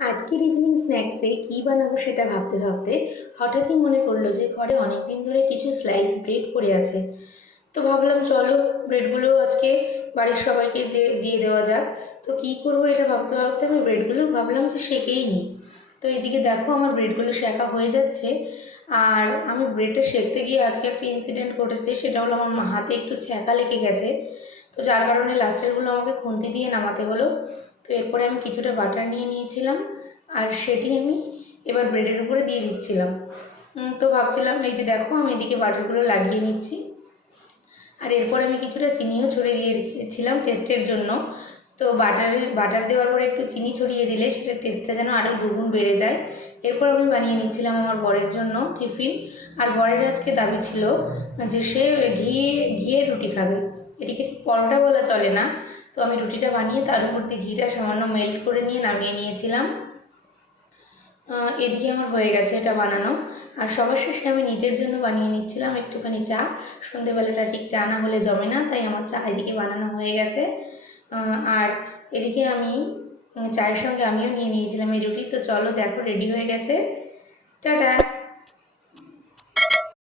আজকের ইভিনিং স্ন্যাক্সে কী বানাবো সেটা ভাবতে ভাবতে হঠাৎই মনে পড়ল যে ঘরে অনেক দিন ধরে কিছু স্লাইস ব্রেড পড়ে আছে। তো ভাবলাম চলো ব্রেডগুলো আজকে বাড়ির সবাইকে দিয়ে দেওয়া যাক। তো কী করব এটা ভাবতে ভাবতে আমি ব্রেডগুলো ভাবলাম যে সেকেই নিই। তো এদিকে দেখো আমার ব্রেডগুলো শেখা হয়ে যাচ্ছে। আর আমি ব্রেডটা সেঁকতে গিয়ে আজকে একটা ইনসিডেন্ট ঘটেছে, সেটা হলো আমার হাতে একটু ছ্যাঁকা লেগে গেছে। তো যার কারণে লাস্টেরগুলো আমাকে খুন্তি দিয়ে নামাতে হলো। তো এরপরে আমি কিছুটা বাটার নিয়ে নিয়েছিলাম আর সেটি আমি এবার ব্রেডের উপরে দিয়ে দিচ্ছিলাম। তো ভাবছিলাম, এই যে দেখো, আমি এদিকে বাটারগুলো লাগিয়ে নিচ্ছি। আর এরপর আমি কিছুটা চিনিও ছড়িয়ে দিয়েছিলাম টেস্টের জন্য। তো বাটারের বাটার দেওয়ার পরে একটু চিনি ছড়িয়ে দিলে সেটা টেস্টটা যেন আরও দুগুণ বেড়ে যায়। এরপর আমি বানিয়ে নিচ্ছিলাম আমার বরের জন্য টিফিন আর বরের আজকে দাবি ছিল যে সে ঘি ঘিয়ের রুটি খাবে। এটিকে ঠিক পরোটা বলা চলে না। তো আমি রুটিটা বানিয়ে তার উপর দিয়ে ঘিটা সামান্য মেল্ট করে নিয়ে নামিয়ে নিয়েছিলাম। এদিকে আমার হয়ে গেছে এটা বানানো। আর সবার শেষে আমি নিজের জন্য বানিয়ে নিচ্ছিলাম একটুখানি চা। সন্ধেবেলাটা ঠিক চা না হলে জমে না, তাই আমার চা এদিকে বানানো হয়ে গেছে। আর এদিকে আমি চায়ের সঙ্গে আমিও নিয়ে নিয়েছিলাম এই রুটি। তো চলো, দেখো রেডি হয়ে গেছে। টাটা!